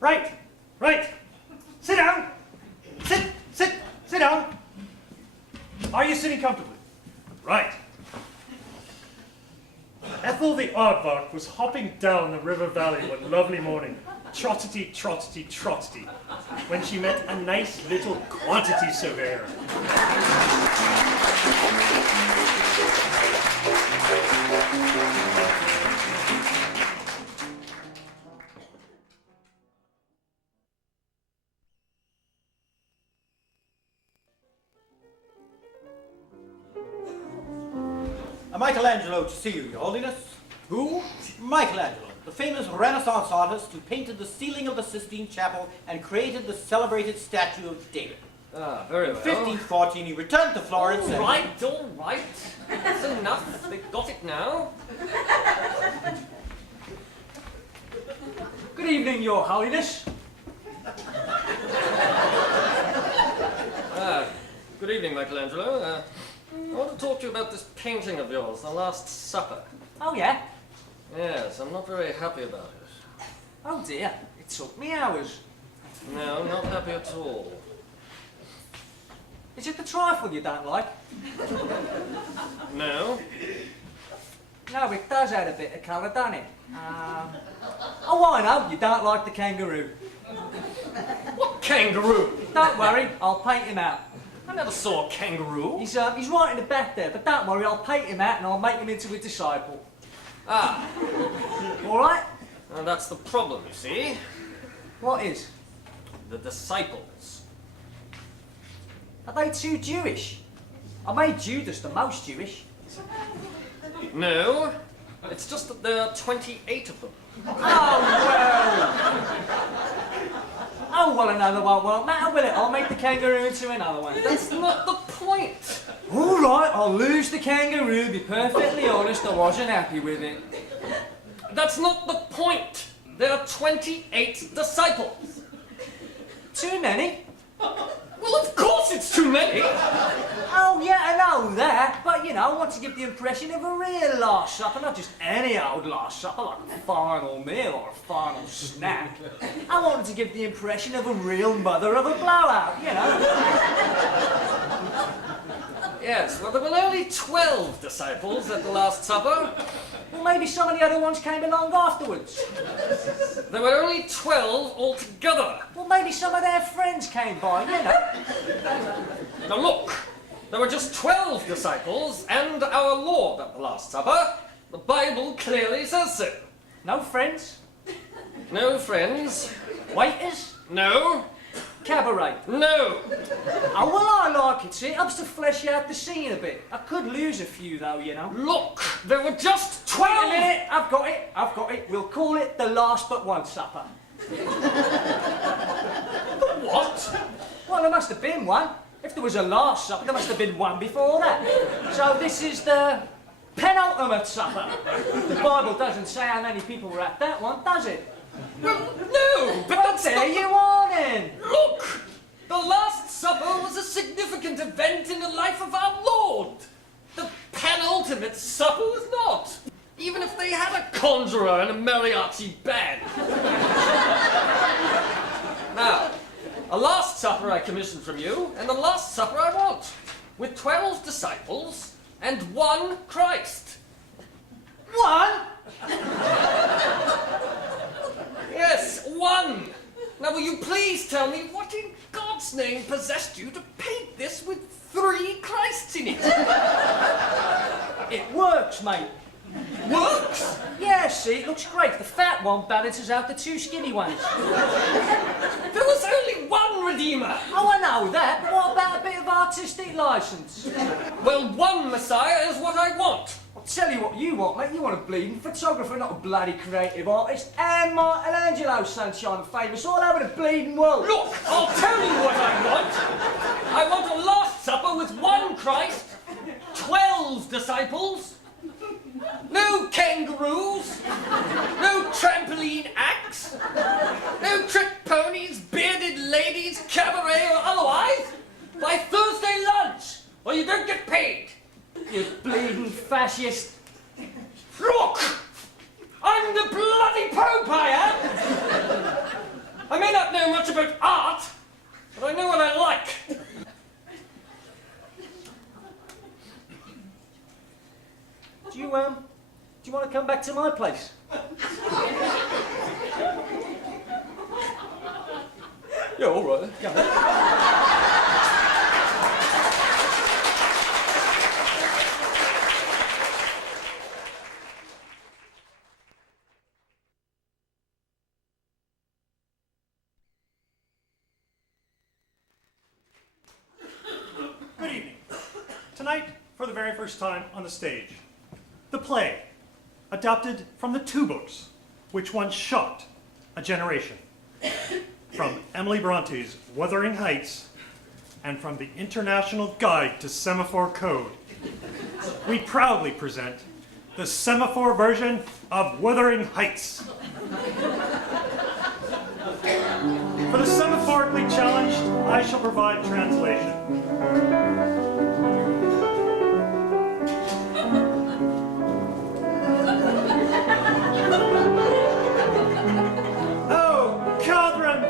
Right, right. Sit down. Sit down. Are you sitting comfortably? Right. Ethel the aardvark was hopping down the river valley one lovely morning, trottity, trottity, trottity, when she met a nice little quantity surveyor. Michelangelo to see you, Your Holiness. Who? Michelangelo, the famous Renaissance artist who painted the ceiling of the Sistine Chapel and created the celebrated statue of David. Ah, very In well. 1514, he returned to Florence All right. That's enough. They've got it now. Good evening, Your Holiness. Good evening, Michelangelo. I want to talk to you about this painting of yours, The Last Supper. Oh, yeah? Yes, I'm not very happy about it. Oh, dear. It took me hours. No, not happy at all. Is it the trifle you don't like? No? No, it does add a bit of colour, doesn't it? Oh, I know. You don't like the kangaroo. What kangaroo? Don't worry. I'll paint him out. I never saw a kangaroo. He's right in the back there, but don't worry. I'll paint him out and I'll make him into a disciple. Ah. All right? Now that's the problem, you see. What is? The disciples. Are they too Jewish? I made Judas the most Jewish. No. It's just that there are 28 of them. Oh, well, another one won't matter, will it? I'll make the kangaroo into another one. That's not the point. All right, I'll lose the kangaroo. Be perfectly honest, I wasn't happy with it. That's not the point. There are 28 disciples. Too many? Well, of course it's too many. Oh, yeah, I know that. But, you know, I want to give the impression of a real Last Supper, not just any old Last Supper, like a final meal or a final snack. I wanted to give the impression of a real mother of a blowout, you know. Yes, well, there were only 12 disciples at the Last Supper. Well, maybe some of the other ones came along afterwards. There were only 12 altogether. Well, maybe some of their friends came by, you know. Now look, there were just 12 disciples and our Lord at the Last Supper. The Bible clearly says so. No friends? No friends. Waiters? No. Cabaret? No. Oh, well, I like it, see? It helps to flesh out the scene a bit. I could lose a few, though, you know. Look, there were just Wait 12. a minute, I've got it. We'll call it the Last But One Supper. What? Well, there must have been one. If there was a Last Supper, there must have been one before that. So this is the penultimate supper. The Bible doesn't say how many people were at that one, does it? Well, no, but Well, that's there not... you are, then. Look! The Last Supper was a significant event in the life of our Lord. The penultimate supper was not. Even if they had a conjurer and a mariachi band. Now, a Last Supper I commissioned from you, and the Last Supper I want. With 12 disciples and one Christ. One? Yes, one. Now, will you please tell me what in God's name possessed you to paint this with 3 Christs in it? It works, mate. Works? Yeah, see, it looks great. The fat one balances out the 2 skinny ones. There was only one Redeemer. Oh, I know that, but what about a bit of artistic licence? Well, one Messiah is what I want. I'll tell you what you want, mate. You want a bleeding photographer, not a bloody creative artist. And Michelangelo, sunshine, famous all over the bleeding world. Look, I'll tell you what I want. I want a Last Supper with one Christ, 12 disciples, no kangaroos, no trampoline acts, no trick ponies, bearded ladies, cabaret or otherwise, by Thursday lunch, or you don't get paid. You bleeding fascist. Look! I'm the bloody Pope, I am! I'm about art, but I know what I like. Do you want to come back to my place? Yeah, all right. Then. Go on. Good evening. Tonight, for the very first time on the stage, the play, adapted from the two books which once shocked a generation. From Emily Bronte's Wuthering Heights and from the International Guide to Semaphore Code, we proudly present the semaphore version of Wuthering Heights. For the semaphorically challenged, I shall provide translation. Oh, Catherine!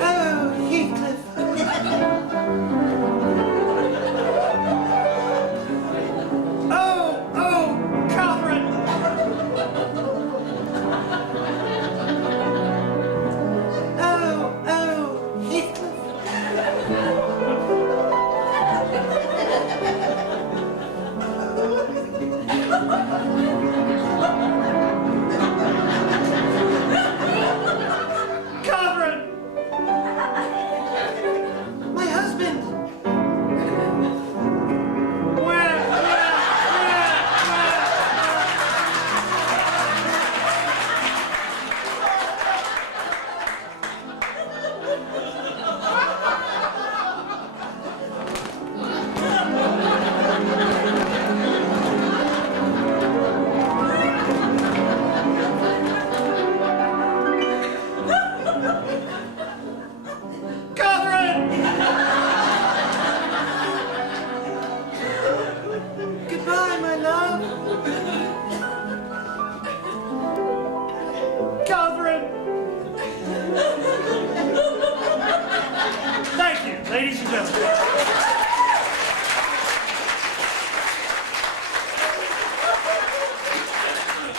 Oh, Heathcliff. Oh, Catherine! Oh, Heathcliff. Catherine! My husband. Where? Catherine! Goodbye, my love. Catherine! Thank you, ladies and gentlemen.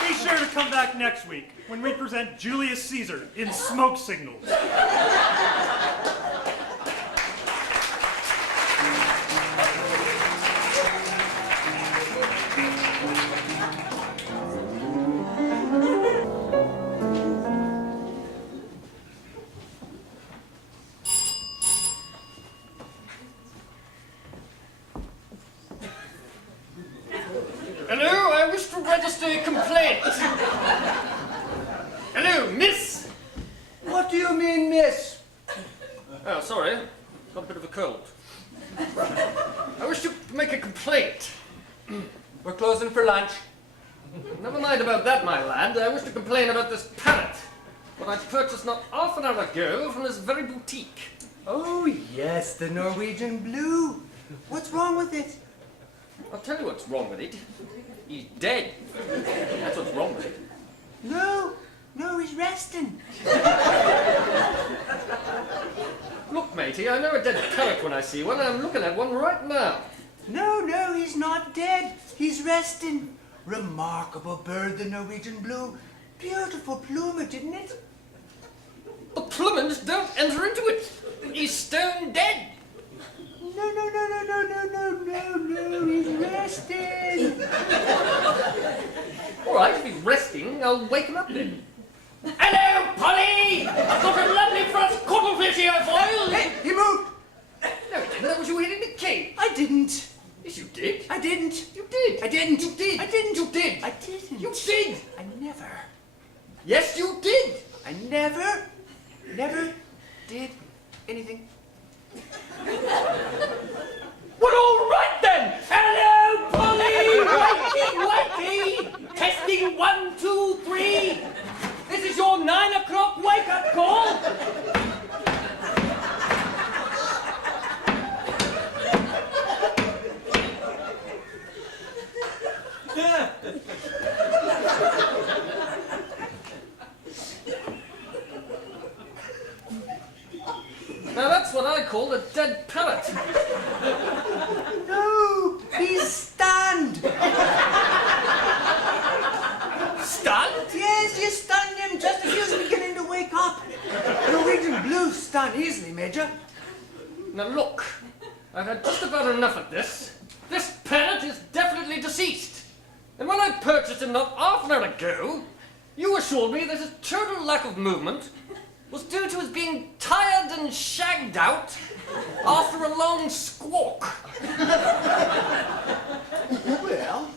Be sure to come back next week when we present Julius Caesar in Smoke Signals. Hello, I wish to register a complaint. Hello, miss. What do you mean, miss? Oh, sorry. Got a bit of a cold. I wish to make a complaint. We're closing for lunch. Never mind about that, my lad. I wish to complain about this parrot. What I purchased not half an hour ago from this very boutique. Oh, yes, the Norwegian blue. What's wrong with it? I'll tell you what's wrong with it. He's dead. That's what's wrong with it. No, he's resting. Look, matey, I know a dead parrot when I see one, and I'm looking at one right now. No, he's not dead. He's resting. Remarkable bird, the Norwegian blue. Beautiful plumage, isn't it? The plumage don't enter into it. He's stone dead. No, he's resting. All right, if he's resting, I'll wake him up then. Hello, Polly! I've got a lovely fresh cuttlefish here for you. Hey, he moved. No, he didn't. That was you hitting the cave. I didn't. Yes, you did. I didn't. You did. I didn't. You did. I didn't. You did. I didn't. You did. I never. Yes, you did. I never did anything. Well, all right then. Hello, Polly. Wakey. Testing 1, 2, 3. This is your 9 o'clock wake-up call. call a dead parrot. No, he's stunned. Stunned? Yes, you stunned him just as he was beginning to wake up. Norwegian Blue stun easily, Major. Now look, I've had just about enough of this. This parrot is definitely deceased. And when I purchased him not half an hour ago, you assured me that his total lack of movement was due to his being tired and shagged out after a long squawk. Well,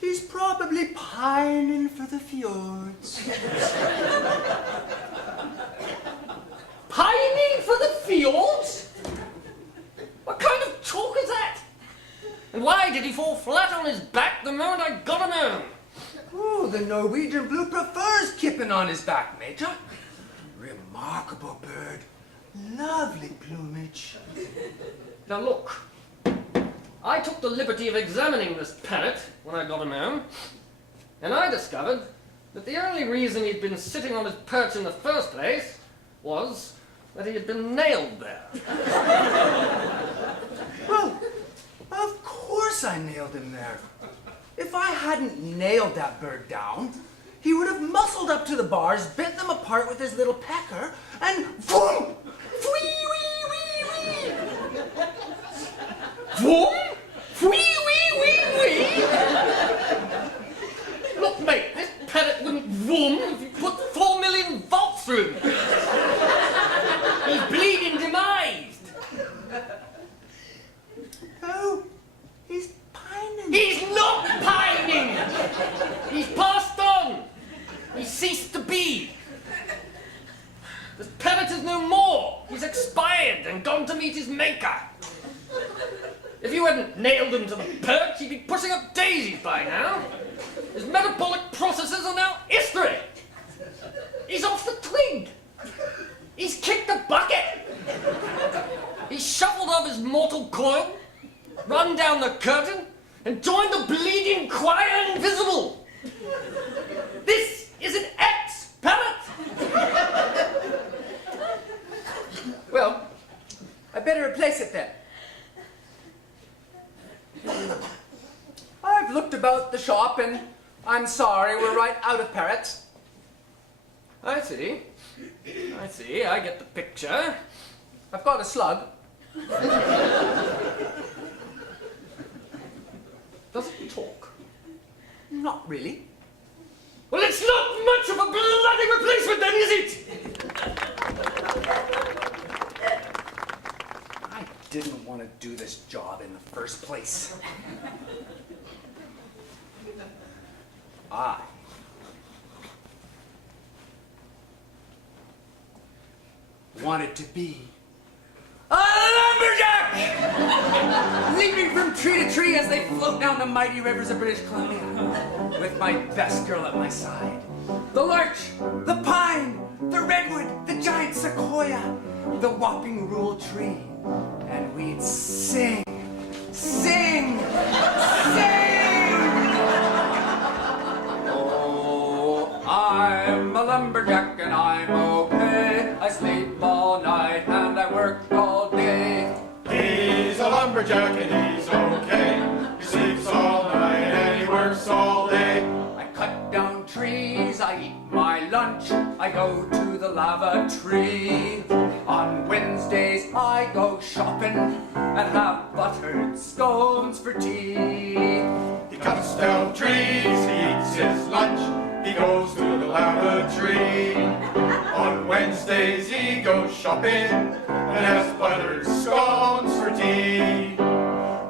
he's probably pining for the fjords. Pining for the fjords? What kind of talk is that? And why did he fall flat on his back the moment I got him home? Oh, the Norwegian Blue prefers kipping on his back, Major. Remarkable bird. Lovely plumage. Now look, I took the liberty of examining this parrot when I got him home, and I discovered that the only reason he'd been sitting on his perch in the first place was that he had been nailed there. Well, of course I nailed him there. If I hadn't nailed that bird down, he would have muscled up to the bars, bit them apart with his little pecker, and vroom! Wee wee wee wee! Vroom? Wee wee wee wee? Look, mate, this parrot wouldn't vroom if you put 4 million volts through him. He's bleeding demised. Oh, he's pining. He's not pining! He's passed on! He ceased to be! This parrot is no more! He's expired and gone to meet his maker! If you hadn't nailed him to the perch, he'd be pushing up daisies by now! His metabolic processes are now history! He's off the twig! He's kicked the bucket! He's shuffled off his mortal coil, run down the curtain, and joined the bleeding choir invisible! This is an ex-parrot! Well, I better replace it then. I've looked about the shop and I'm sorry, we're right out of parrots. I see. I get the picture. I've got a slug. Does it talk? Not really. Well, it's not much of a bloody replacement then, is it? I didn't want to do this job in the first place. I wanted to be a lumberjack! Leaping from tree to tree as they float down the mighty rivers of British Columbia, with my best girl at my side. The larch, the pine, the redwood, the giant sequoia, the whopping rule tree. And we'd sing, sing, sing! Oh, I'm a lumberjack and I'm okay. I sleep all night and I work all day. He's a lumberjack and he's okay. He sleeps all night and he works all day. I cut down trees, I eat my lunch, I go to the lava tree. On Wednesdays I go shopping and have buttered scones for tea. He cuts down trees, he eats his lunch, he goes to the lava tree. On Wednesdays he goes shopping and has buttered scones for tea.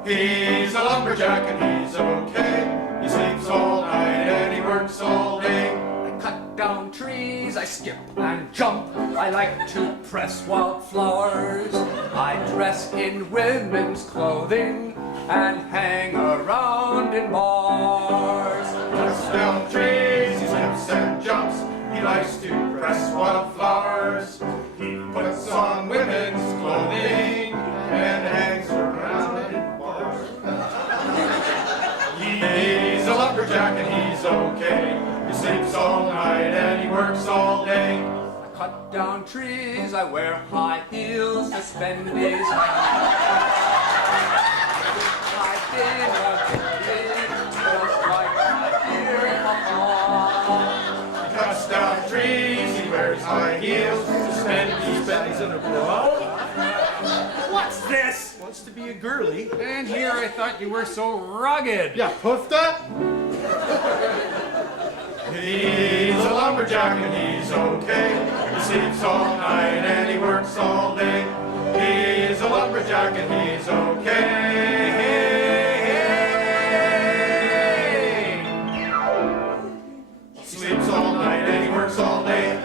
He's a lumberjack and he's okay. He sleeps all night and he works all day. I cut down trees, I skip and jump, I like to press wildflowers. I dress in women's clothing and hang around in bars. Cuts down trees, he skips and jumps. He likes to press wildflowers. He puts on women's clothing and hangs around in bars. He's a lumberjack and he's okay. He sleeps all night and he works all day. I cut down trees. I wear high heels suspended. I've been a kid, just like my dear papa. He cuts down trees, he wears high heels, suspended bellies and a bra. What's this? Wants to be a girly. And here I thought you were so rugged. Yeah, puffed He's a lumberjack and he's okay. He sleeps all night and he works all day. He's a lumberjack and he's okay. He sleeps all night and he works all day.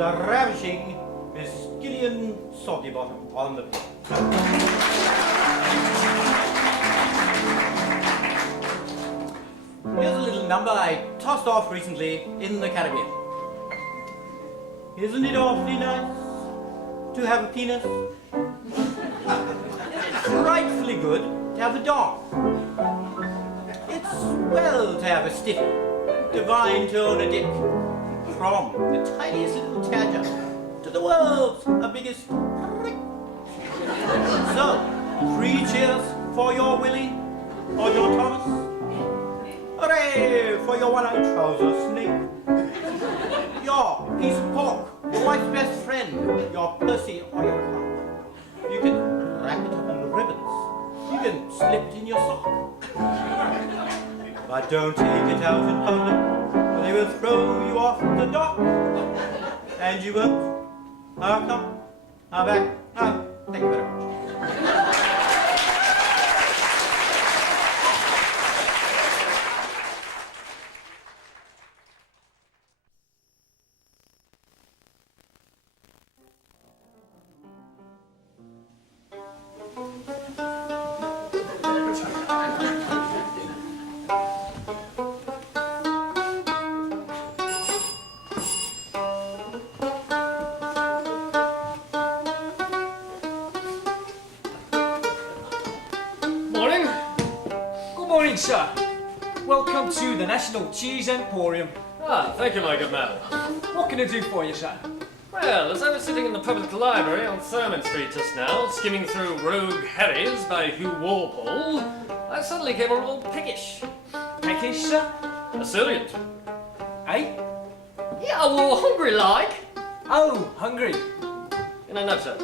The ravishing Miss Gillian Soggybottom on the Here's a little number I tossed off recently in the Caribbean. Isn't it awfully nice to have a penis? It's frightfully good to have a dog. It's well to have a stiffy, divine to own a dick. From the tiniest little tadger to the world's biggest prick. So, 3 cheers for your Willie or your Thomas. Hooray for your one-eyed trouser snake. Your piece of pork, your wife's best friend, your Percy or your Clark. You can wrap it up in ribbons. You can slip it in your sock. But don't take it out in public. They will throw you off the dock, and you won't. Come, back. Thank you very much. sir. Welcome to the National Cheese Emporium. Ah, thank you, my good man. What can I do for you, sir? Well, as I was sitting in the public library on Thurman Street just now, skimming through Rogue Harry's by Hugh Walpole, I suddenly came a little peckish. Peckish, sir? Esurient. Eh? Yeah, well, hungry like. Oh, hungry. In a nutshell.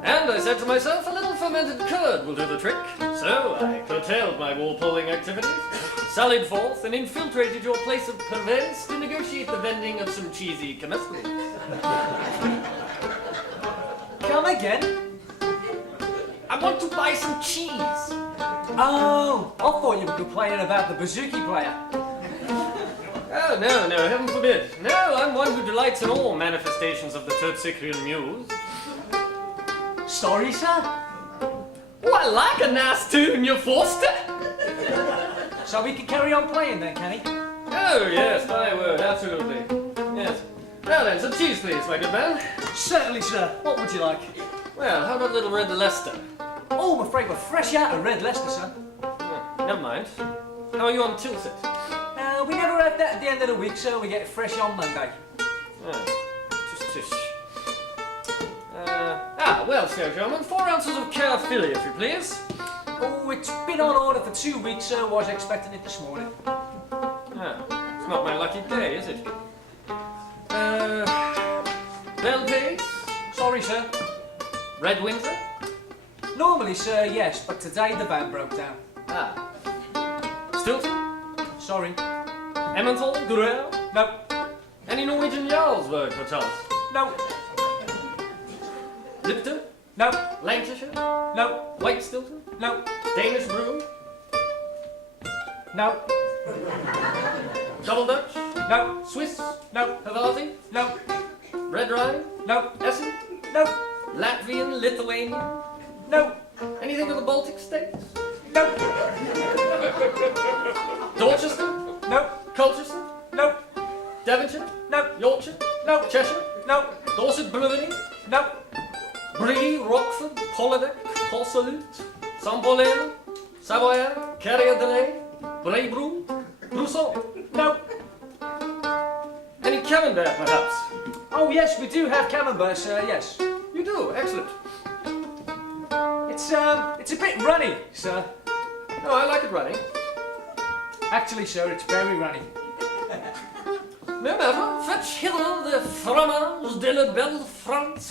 And I said to myself, a little fermented curd will do the trick. So I curtailed my Walpoling activities, sallied forth, and infiltrated your place of purveyance to negotiate the vending of some cheesy comestibles. Come again? I want to buy some cheese. Oh, I thought you were complaining about the bouzouki player. Oh, no, heaven forbid. No, I'm one who delights in all manifestations of the Terpsichorean muse. Sorry, sir? Oh, I like a nice tune, you Forster. So we can carry on playing then, can he? Oh, yes, my word, absolutely. Yes. Now then, some cheese, please, my good man. Certainly, sir. What would you like? Well, how about a little red Leicester? Oh, I'm afraid we're fresh out of Red Leicester, sir. Oh, never mind. How are you on Tilsit? We never have that at the end of the week, sir. We get it fresh on Monday. Tush. Well, sir, gentlemen, 4 ounces of Carafilly, if you please. Oh, it's been on order for 2 weeks, sir. Was expecting it this morning. It's not my lucky day, is it? Bell Pace? Sorry, sir. Red Windsor? Normally, sir, yes, but today the van broke down. Stilton? Sorry. Emmental? Durrell? No. Any Norwegian Jarlsberg, perchance? No. Lipton? No. Lancashire? No. White Stilton? No. Danish Brew? No. Double Dutch? No. Swiss? No. Havarti? No. Red Rhine? No. Essen? No. Latvian? Lithuanian? No. Anything from the Baltic states? No. Dorchester? No. Colchester? No. Devonshire? No. Yorkshire? No. Cheshire? No. Dorset Brewery? No. Brie, Rockford, Polydec, Porsalut, Saint-Paulin, Savoyard, Carrier-Delay, Bray-Broom, Brousseau. No. Any Camembert, perhaps? Oh, yes, we do have Camembert, sir, yes. You do, excellent. It's a bit runny, sir. Oh, I like it running. Actually, sir, it's very runny. No matter, fetch hither the fromage de la belle France.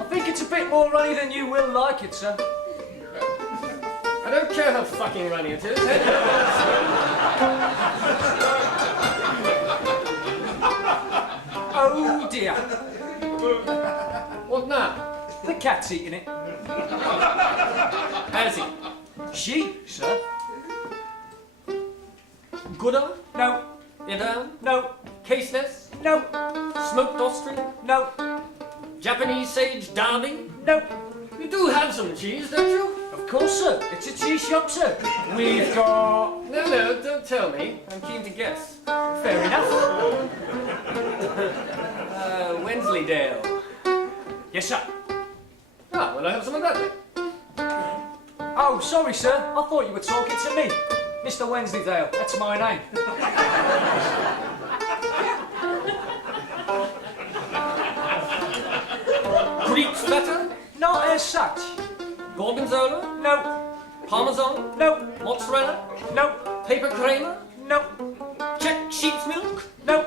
I think it's a bit more runny than you will like it, sir. I don't care how fucking runny it is. Oh, dear. What now? The cat's eating it. Has he? She, sir? Gouda? No. Edam? No. Caseless? No. Smoked Austrian? No. Japanese sage Derby? No. You do have some cheese, don't you? Of course, sir. It's a cheese shop, sir. We've got... No, don't tell me. I'm keen to guess. Fair enough. Wensleydale. Yes, sir. Ah, well, I have some of that then. Oh, sorry, sir. I thought you were talking to me. Mr. Wensleydale. That's my name. Greek feta? Not as such. Gorgonzola? No. Parmesan? No. Mozzarella? No. Paper creamer? No. Czech sheep's milk? No.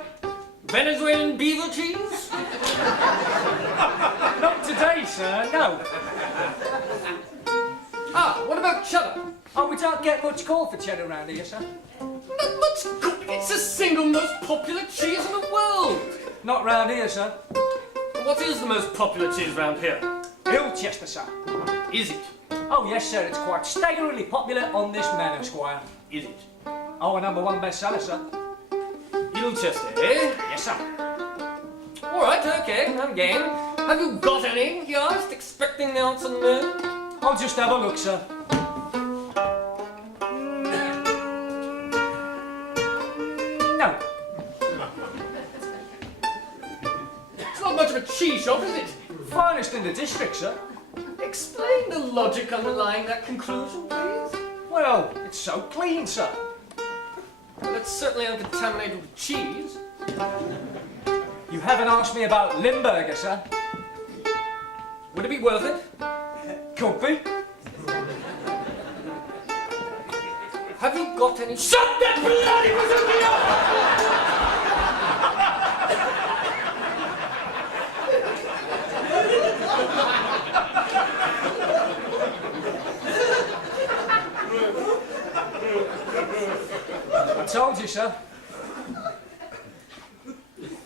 Venezuelan beaver cheese? Not today, sir. No. Ah, what about cheddar? Oh, we don't get much call for cheddar around here, sir. Not much good. It's the single most popular cheese in the world. Not round here, sir. What is the most popular cheese around here? Ilchester, sir. Is it? Oh, yes, sir. It's quite staggeringly popular on this manor, Squire. Is it? Our #1 bestseller, sir. Ilchester, eh? Yes, sir. All right, okay, I'm game. Have you got any? He asked, expecting the answer no. I'll just have a look, sir. No. It's not much of a cheese shop, is it? Finest in the district, sir. Explain the logic underlying that conclusion, please. Well, it's so clean, sir. Well, it's certainly uncontaminated with cheese. You haven't asked me about Limburger, sir. Would it be worth it? Could be. Have you got any... Shut that bloody bazooka up! I told you, sir.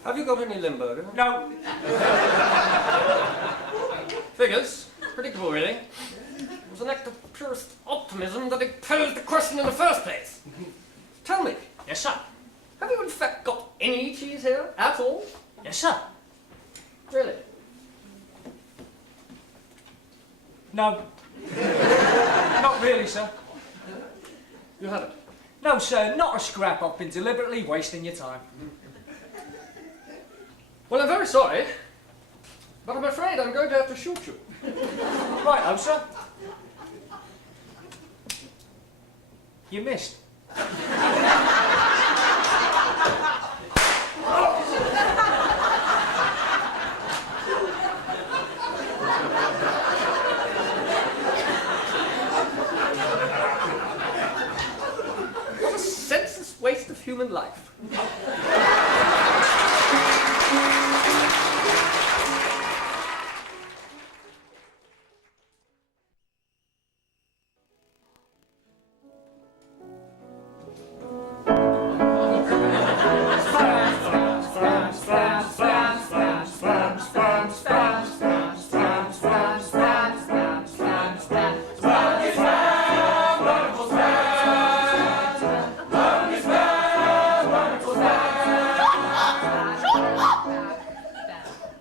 Have you got any Limburger? No. Figures. Predictable, really. It was an act of purest optimism that it posed the question in the first place. Tell me, Yes, sir. have you in fact got any cheese here at all? Yes, sir. Really? No. Not really, sir. You haven't? No, sir, not a scrap. I've been deliberately wasting your time. Well, I'm very sorry, but I'm afraid I'm going to have to shoot you. Right, oh, sir. You missed. What a senseless waste of human life.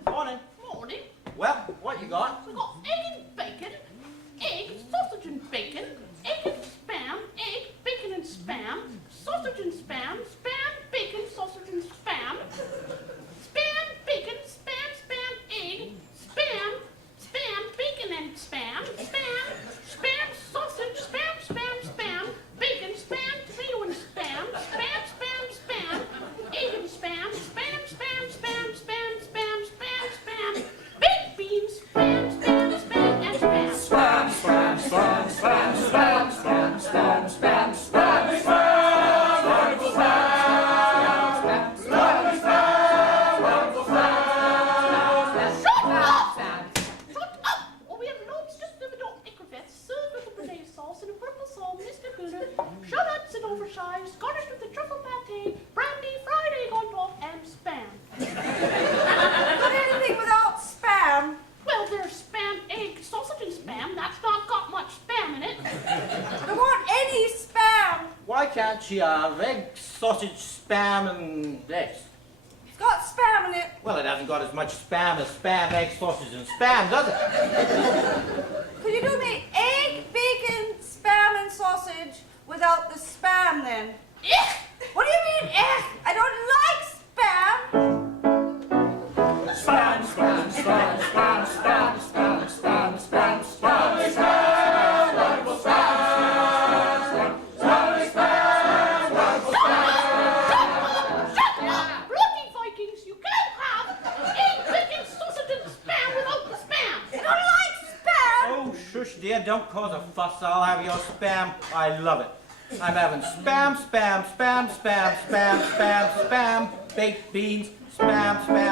Morning. Morning. Well, what you got? We got egg and bacon, egg, sausage and bacon, egg and spam, egg, bacon and spam, sausage and spam, spam, bacon, sausage and spam, spam, bacon, spam, spam, egg, spam, spam, bacon and spam, spam, spam, sausage, spam, spam, spam, bacon, spam, tomato and spam, spam, spam, spam, egg and spam, spam, spam, spam, spam, spam, spam, spam, baked beans, spam, spam, spam, and spam. Spam, spam, spam, spam, spam, spam, spam, spam, spam, spam, wonderful spam, lovely spam, wonderful spam. Shut up! Shut up! Or we have lobster liver icrofets served with a béarnaise sauce and a purple salt, Mr. Cooler, shallots and oversized, garnished with a truffle pate, brandy, fried egg on top, and spam. Not anything without spam. Well, there's spam, egg, sausage, and spam. That's not got much spam in it. I don't want any spam. Why can't she have egg, sausage, spam, and eggs? It's got spam in it. Well, it hasn't got as much spam as spam, egg, sausage, and spam, does it? Could you do me egg, bacon, spam, and sausage without the spam then? Ugh! What do you mean, egg? I don't like spam. Spam, spam, spam, spam, spam, spam, spam, spam, spam, spam, wonderful spam, spam, spam, wonderful spam. Shut up! Bloody Vikings, you can't have egg, bacon, sausage, and spam without the spam. I don't like spam. Oh, shush, dear, don't cause a fuss. I'll have your spam. I love it. I'm having spam, spam, spam, spam, spam, spam, spam, baked beans, spam, spam,